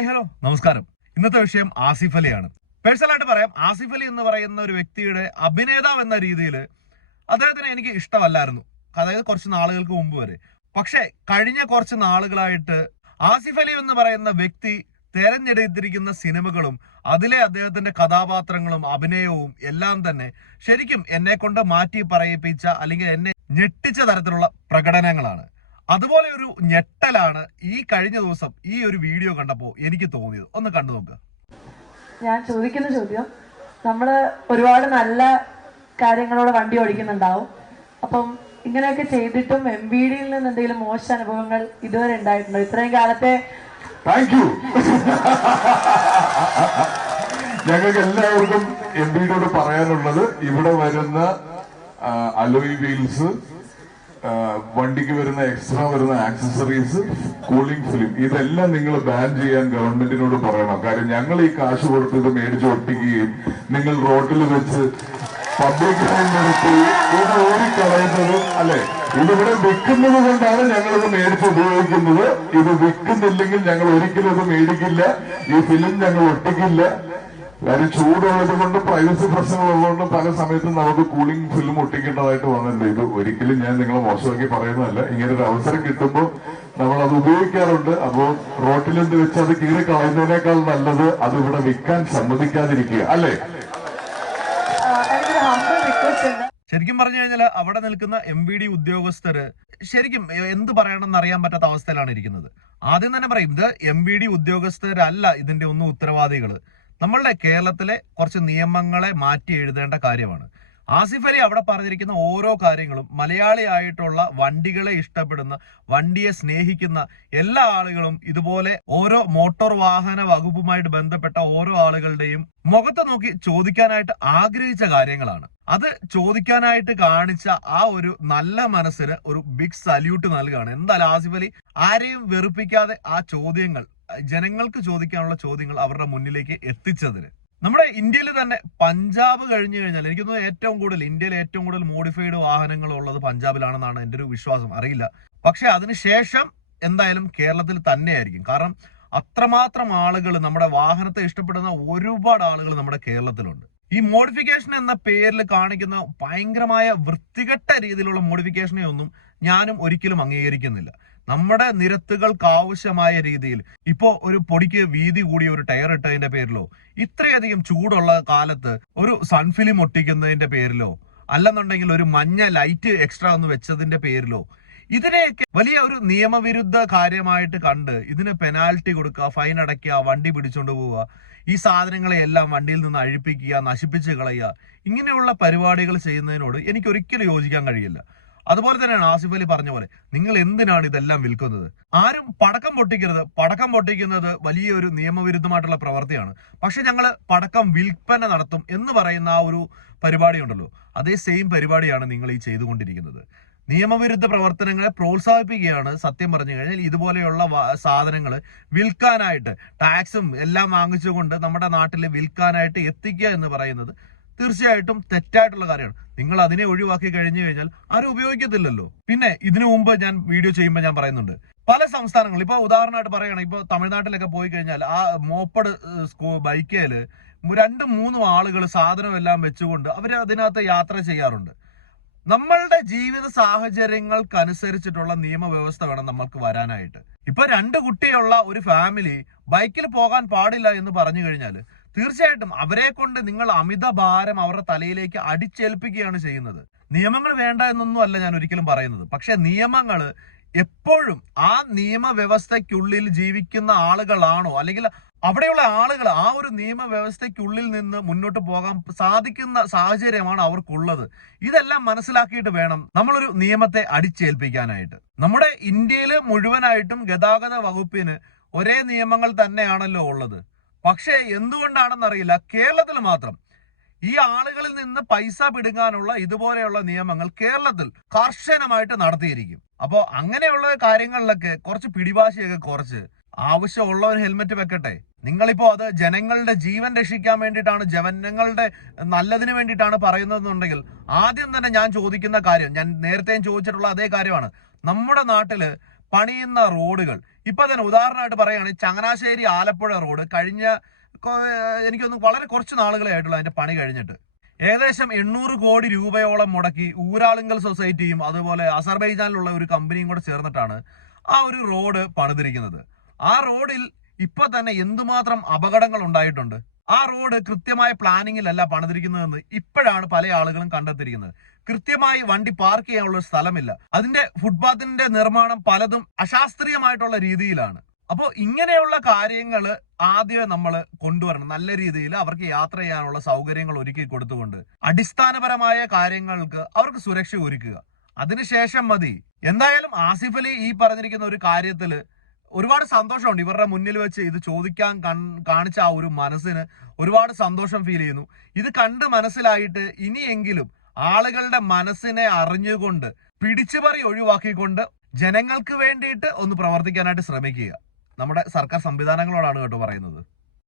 Hi hello. നമസ്കാരം. ഇന്നത്തെ വിഷയം ആസിഫ് അലിയാണ്. പേഴ്സണലായിട്ട് പറയാം ആസിഫ് അലി എന്ന് പറയുന്ന ഒരു വ്യക്തിയുടെ അഭിനേതാവ് എന്ന രീതിയിൽ അദ്ദേഹത്തിന് എനിക്ക് ഇഷ്ടമല്ലായിരുന്നു. അതായത് കുറച്ച് നാളുകൾക്ക് മുമ്പ് വരെ. പക്ഷേ കഴിഞ്ഞ കുറച്ച് നാളുകളായിട്ട് ആസിഫ് അലി എന്ന് പറയുന്ന വ്യക്തി തെരഞ്ഞെടുത്തിരിക്കുന്ന സിനിമകളും അതിലെ അദ്ദേഹത്തിന്റെ കഥാപാത്രങ്ങളും അഭിനയവും എല്ലാം തന്നെ ശരിക്കും എന്നെ കൊണ്ട് മാറ്റി പറയിപ്പിച്ച അല്ലെങ്കിൽ എന്നെ ഞെട്ടിച്ച തരത്തിലുള്ള പ്രകടനങ്ങളാണ്. അതുപോലെ ഒരു ഞെട്ടലാണ് ഈ കഴിഞ്ഞ ദിവസം ഈ ഒരു വീഡിയോ കണ്ടപ്പോൾ എനിക്ക് തോന്നിയത്. ഒന്ന് കണ്ടു നോക്ക്. ഞാൻ ചോദിക്കുന്ന ചോദ്യം നമ്മൾ ഒരുപാട് നല്ല കാര്യങ്ങളോട് വണ്ടി ഓടിക്കുന്നുണ്ടാവും. അപ്പം ഇങ്ങനെയൊക്കെ ചെയ്തിട്ടും എം ബി ഡിയിൽ നിന്ന് എന്തെങ്കിലും മോശം അനുഭവങ്ങൾ ഇതുവരെ ഉണ്ടായിട്ടുണ്ടോ? ഇത്രയും കാലത്തെ താങ്ക് യു ഞങ്ങൾക്ക് എല്ലാവർക്കും എം പിയോട് പറയാനുള്ളത് ഇവിടെ വരുന്ന അലോയ് വീൽസ് വണ്ടിക്ക് വരുന്ന എക്സ്ട്രാ വരുന്ന ആക്സസറീസ് കൂളിംഗ് ഫിലിം ഇതെല്ലാം നിങ്ങൾ ബാൻ ചെയ്യാൻ ഗവൺമെന്റിനോട് പറയണം. കാര്യം ഞങ്ങൾ ഈ കാശ് കൊടുത്ത് ഇത് മേടിച്ച് ഒട്ടിക്കുകയും നിങ്ങൾ റോഡിൽ വെച്ച് പബ്ലിക് ഇത് ഓടിക്കളയുന്നതും അല്ലെ? ഇതിവിടെ വിൽക്കുന്നത് കൊണ്ടാണ് ഞങ്ങൾ ഇത് മേടിച്ച് ഉപയോഗിക്കുന്നത്. ഇത് വിൽക്കുന്നില്ലെങ്കിൽ ഞങ്ങൾ ഒരിക്കലും ഇത് മേടിക്കില്ല. ഈ ഫിലിം ഞങ്ങൾ ഒട്ടിക്കില്ല. കാര്യം ചൂടുള്ളത് കൊണ്ട് പ്രൈവസി പ്രശ്നമുള്ളതുകൊണ്ട് പല സമയത്തും നമുക്ക് കൂളിംഗ് ഫിലിം ഒട്ടിക്കേണ്ടതായിട്ട് വന്നിട്ടുണ്ട്. ഇത് ഒരിക്കലും ഞാൻ നിങ്ങളെ മോശമാക്കി പറയുന്നതല്ല. ഇങ്ങനെ ഒരു അവസരം കിട്ടുമ്പോൾ നമ്മൾ അത് ഉപയോഗിക്കാറുണ്ട്. അപ്പോ റോട്ടിലെന്ത് വെച്ച് അത് കീറി കളയുന്നതിനേക്കാൾ നല്ലത് അത് ഇവിടെ വിൽക്കാൻ സമ്മതിക്കാതിരിക്കുക. അല്ലേ? ശരിക്കും പറഞ്ഞു കഴിഞ്ഞാൽ അവിടെ നിൽക്കുന്ന എം വി ഡി ഉദ്യോഗസ്ഥര് ശരിക്കും എന്ത് പറയണമെന്ന് അറിയാൻ പറ്റാത്ത അവസ്ഥയിലാണ് ഇരിക്കുന്നത്. ആദ്യം തന്നെ പറയും ഇത് എം വി ഡി ഉദ്യോഗസ്ഥരല്ല ഇതിന്റെ ഒന്നും ഉത്തരവാദികൾ നമ്മളുടെ കേരളത്തിലെ കുറച്ച് നിയമങ്ങളെ മാറ്റി എഴുതേണ്ട കാര്യമാണ്. ആസിഫ് അലി അവിടെ പറഞ്ഞിരിക്കുന്ന ഓരോ കാര്യങ്ങളും മലയാളിയായിട്ടുള്ള വണ്ടികളെ ഇഷ്ടപ്പെടുന്ന വണ്ടിയെ സ്നേഹിക്കുന്ന എല്ലാ ആളുകളും ഇതുപോലെ ഓരോ മോട്ടോർ വാഹന വകുപ്പുമായിട്ട് ബന്ധപ്പെട്ട ഓരോ ആളുകളുടെയും മുഖത്ത് നോക്കി ചോദിക്കാനായിട്ട് ആഗ്രഹിച്ച കാര്യങ്ങളാണ്. അത് ചോദിക്കാനായിട്ട് കാണിച്ച ആ ഒരു നല്ല മനസ്സിന് ഒരു ബിഗ് സല്യൂട്ട് നൽകുകയാണ് എന്തായാലും ആസിഫ് അലി ആരെയും വെറുപ്പിക്കാതെ ആ ചോദ്യങ്ങൾ ജനങ്ങൾക്ക് ചോദിക്കാനുള്ള ചോദ്യങ്ങൾ അവരുടെ മുന്നിലേക്ക് എത്തിച്ചതിന്. നമ്മുടെ ഇന്ത്യയിൽ തന്നെ പഞ്ചാബ് കഴിഞ്ഞു കഴിഞ്ഞാൽ എനിക്ക് തോന്നുന്നു ഏറ്റവും കൂടുതൽ ഇന്ത്യയിൽ ഏറ്റവും കൂടുതൽ മോഡിഫൈഡ് വാഹനങ്ങൾ ഉള്ളത് പഞ്ചാബിലാണെന്നാണ് എന്റെ ഒരു വിശ്വാസം. അറിയില്ല. പക്ഷെ അതിനുശേഷം എന്തായാലും കേരളത്തിൽ തന്നെയായിരിക്കും. കാരണം അത്രമാത്രം ആളുകൾ നമ്മുടെ വാഹനത്തെ ഇഷ്ടപ്പെടുന്ന ഒരുപാട് ആളുകൾ നമ്മുടെ കേരളത്തിലുണ്ട്. ഈ മോഡിഫിക്കേഷൻ എന്ന പേരിൽ കാണിക്കുന്ന ഭയങ്കരമായ വൃത്തികെട്ട രീതിയിലുള്ള മോഡിഫിക്കേഷനെ ഒന്നും ഞാനും ഒരിക്കലും അംഗീകരിക്കുന്നില്ല. നമ്മുടെ നിരത്തുകൾക്ക് ആവശ്യമായ രീതിയിൽ. ഇപ്പോ ഒരു പൊടിക്ക് വീതി കൂടിയ ഒരു ടയർ ഇട്ടതിന്റെ പേരിലോ ഇത്രയധികം ചൂടുള്ള കാലത്ത് ഒരു സൺഫിലിം ഒട്ടിക്കുന്നതിന്റെ പേരിലോ അല്ലെന്നുണ്ടെങ്കിൽ ഒരു മഞ്ഞ ലൈറ്റ് എക്സ്ട്രാ ഒന്ന് വെച്ചതിന്റെ പേരിലോ ഇതിനെയൊക്കെ വലിയ ഒരു നിയമവിരുദ്ധ കാര്യമായിട്ട് കണ്ട് ഇതിന് പെനാൽറ്റി കൊടുക്കുക ഫൈൻ അടയ്ക്കുക വണ്ടി പിടിച്ചോണ്ട് പോവുക ഈ സാധനങ്ങളെ എല്ലാം വണ്ടിയിൽ നിന്ന് അഴിപ്പിക്കുക നശിപ്പിച്ച് കളയുക ഇങ്ങനെയുള്ള പരിപാടികൾ ചെയ്യുന്നതിനോട് എനിക്ക് ഒരിക്കലും യോജിക്കാൻ കഴിയില്ല. അതുപോലെ തന്നെയാണ് ആസിഫ് അലി പറഞ്ഞ പോലെ നിങ്ങൾ എന്തിനാണ് ഇതെല്ലാം വിൽക്കുന്നത്? ആരും പടക്കം പൊട്ടിക്കരുത്. പടക്കം പൊട്ടിക്കുന്നത് വലിയൊരു നിയമവിരുദ്ധമായിട്ടുള്ള പ്രവൃത്തിയാണ് പക്ഷെ ഞങ്ങൾ പടക്കം വിൽപ്പന നടത്തും എന്ന് പറയുന്ന ആ ഒരു പരിപാടി ഉണ്ടല്ലോ അതേ സെയിം പരിപാടിയാണ് നിങ്ങൾ ഈ ചെയ്തുകൊണ്ടിരിക്കുന്നത്. നിയമവിരുദ്ധ പ്രവർത്തനങ്ങളെ പ്രോത്സാഹിപ്പിക്കുകയാണ് സത്യം പറഞ്ഞു കഴിഞ്ഞാൽ ഇതുപോലെയുള്ള സാധനങ്ങൾ വിൽക്കാനായിട്ട് ടാക്സും എല്ലാം വാങ്ങിച്ചുകൊണ്ട് നമ്മുടെ നാട്ടിൽ വിൽക്കാനായിട്ട് എത്തിക്കുക എന്ന് പറയുന്നത് തീർച്ചയായിട്ടും തെറ്റായിട്ടുള്ള കാര്യമാണ്. നിങ്ങൾ അതിനെ ഒഴിവാക്കി കഴിഞ്ഞു കഴിഞ്ഞാൽ ആരും ഉപയോഗിക്കത്തില്ലല്ലോ. പിന്നെ ഇതിനു മുമ്പ് ഞാൻ വീഡിയോ ചെയ്യുമ്പോൾ ഞാൻ പറയുന്നുണ്ട്. പല സംസ്ഥാനങ്ങളും ഇപ്പൊ ഉദാഹരണമായിട്ട് പറയുകയാണെങ്കിൽ ഇപ്പൊ തമിഴ്നാട്ടിലൊക്കെ പോയി കഴിഞ്ഞാൽ ആ മോപ്പഡ് ബൈക്കേൽ രണ്ട് മൂന്നും ആളുകൾ സാധനം എല്ലാം വെച്ചുകൊണ്ട് അവർ അതിനകത്ത് യാത്ര ചെയ്യാറുണ്ട്. നമ്മളുടെ ജീവിത സാഹചര്യങ്ങൾക്കനുസരിച്ചിട്ടുള്ള നിയമവ്യവസ്ഥ വേണം നമ്മൾക്ക് വരാനായിട്ട്. ഇപ്പൊ രണ്ട് കുട്ടിയുള്ള ഒരു ഫാമിലി ബൈക്കിൽ പോകാൻ പാടില്ല എന്ന് പറഞ്ഞു കഴിഞ്ഞാൽ തീർച്ചയായിട്ടും അവരെ കൊണ്ട് നിങ്ങൾ അമിത ഭാരം അവരുടെ തലയിലേക്ക് അടിച്ചേൽപ്പിക്കുകയാണ് ചെയ്യുന്നത്. നിയമങ്ങൾ വേണ്ട എന്നൊന്നും അല്ല ഞാൻ ഒരിക്കലും പറയുന്നത്. പക്ഷെ നിയമങ്ങൾ എപ്പോഴും ആ നിയമവ്യവസ്ഥയ്ക്കുള്ളിൽ ജീവിക്കുന്ന ആളുകളാണോ? അല്ലെങ്കിൽ അവിടെയുള്ള ആളുകൾ ആ ഒരു നിയമവ്യവസ്ഥയ്ക്കുള്ളിൽ നിന്ന് മുന്നോട്ട് പോകാൻ സാധിക്കുന്ന സാഹചര്യമാണ് അവർക്കുള്ളത്. ഇതെല്ലാം മനസ്സിലാക്കിയിട്ട് വേണം നമ്മളൊരു നിയമത്തെ അടിച്ചേൽപ്പിക്കാനായിട്ട്. നമ്മുടെ ഇന്ത്യയിൽ മുഴുവനായിട്ടും ഗതാഗത വകുപ്പിന് ഒരേ നിയമങ്ങൾ തന്നെയാണല്ലോ ഉള്ളത്. പക്ഷേ എന്തുകൊണ്ടാണെന്നറിയില്ല. കേരളത്തിൽ മാത്രം. ഈ ആളുകളിൽ നിന്ന് പൈസ പിടുങ്ങാനുള്ള ഇതുപോലെയുള്ള നിയമങ്ങൾ കേരളത്തിൽ കർശനമായിട്ട് നടത്തിയിരിക്കും. അപ്പോൾ അങ്ങനെയുള്ള കാര്യങ്ങളിലൊക്കെ കുറച്ച് പിടിവാശിയൊക്കെ കുറച്ച് ആവശ്യമുള്ളവർ ഹെൽമെറ്റ് വെക്കട്ടെ. നിങ്ങളിപ്പോ അത് ജനങ്ങളുടെ ജീവൻ രക്ഷിക്കാൻ വേണ്ടിയിട്ടാണ് ജനങ്ങളുടെ നല്ലതിന് വേണ്ടിയിട്ടാണ് പറയുന്നതെന്നുണ്ടെങ്കിൽ ആദ്യം തന്നെ ഞാൻ ചോദിക്കുന്ന കാര്യം ഞാൻ നേരത്തെയും ചോദിച്ചിട്ടുള്ള അതേ കാര്യമാണ്. നമ്മുടെ നാട്ടിൽ പണിയുന്ന റോഡുകൾ. ഇപ്പൊ തന്നെ ഉദാഹരണമായിട്ട് പറയുകയാണെങ്കിൽ ചങ്ങനാശ്ശേരി ആലപ്പുഴ റോഡ് കഴിഞ്ഞ എനിക്കൊന്നും വളരെ കുറച്ച് നാളുകളായിട്ടുള്ള അതിന്റെ പണി കഴിഞ്ഞിട്ട്. ഏകദേശം എണ്ണൂറ് കോടി രൂപയോളം മുടക്കി ഊരാളുങ്കൽ സൊസൈറ്റിയും അതുപോലെ അസർബൈജാനിലുള്ള ഒരു കമ്പനിയും കൂടെ ചേർന്നിട്ടാണ് ആ ഒരു റോഡ് പണിതിരിക്കുന്നത്. ആ റോഡിൽ ഇപ്പൊ തന്നെ എന്തുമാത്രം അപകടങ്ങൾ ഉണ്ടായിട്ടുണ്ട്? ആ റോഡ് കൃത്യമായ പ്ലാനിങ്ങിലല്ല പണിതിരിക്കുന്നതെന്ന് ഇപ്പോഴാണ് പല ആളുകളും കണ്ടെത്തിയിരിക്കുന്നത്. കൃത്യമായി വണ്ടി പാർക്ക് ചെയ്യാനുള്ള ഒരു സ്ഥലമില്ല. അതിന്റെ ഫുട്പാത്തിന്റെ നിർമ്മാണം പലതും അശാസ്ത്രീയമായിട്ടുള്ള രീതിയിലാണ്. അപ്പോൾ ഇങ്ങനെയുള്ള കാര്യങ്ങൾ ആദ്യമേ നമ്മൾ കൊണ്ടുവരണം. നല്ല രീതിയിൽ അവർക്ക് യാത്ര ചെയ്യാനുള്ള സൗകര്യങ്ങൾ ഒരുക്കി കൊടുത്തുകൊണ്ട് അടിസ്ഥാനപരമായ കാര്യങ്ങൾക്ക് അവർക്ക് സുരക്ഷ ഒരുക്കുക. അതിനുശേഷം മതി. എന്തായാലും ആസിഫ് അലി ഈ പറഞ്ഞിരിക്കുന്ന ഒരു കാര്യത്തിൽ ഒരുപാട് സന്തോഷമുണ്ട് ഇവരുടെ മുന്നിൽ വെച്ച് ഇത് ചോദിക്കാൻ കാണിച്ച ആ ഒരു മനസ്സിന് ഒരുപാട് സന്തോഷം ഫീൽ ചെയ്യുന്നു. ഇത് കണ്ട് മനസ്സിലായിട്ട് ഇനിയെങ്കിലും ആളുകളുടെ മനസ്സിനെ അറിഞ്ഞുകൊണ്ട് പിടിച്ചുപറി ഒഴിവാക്കിക്കൊണ്ട് ജനങ്ങൾക്ക് വേണ്ടിയിട്ട് ഒന്ന് പ്രവർത്തിക്കാനായിട്ട് ശ്രമിക്കുക. നമ്മുടെ സർക്കാർ സംവിധാനങ്ങളോടാണ് കേട്ടോ പറയുന്നത്.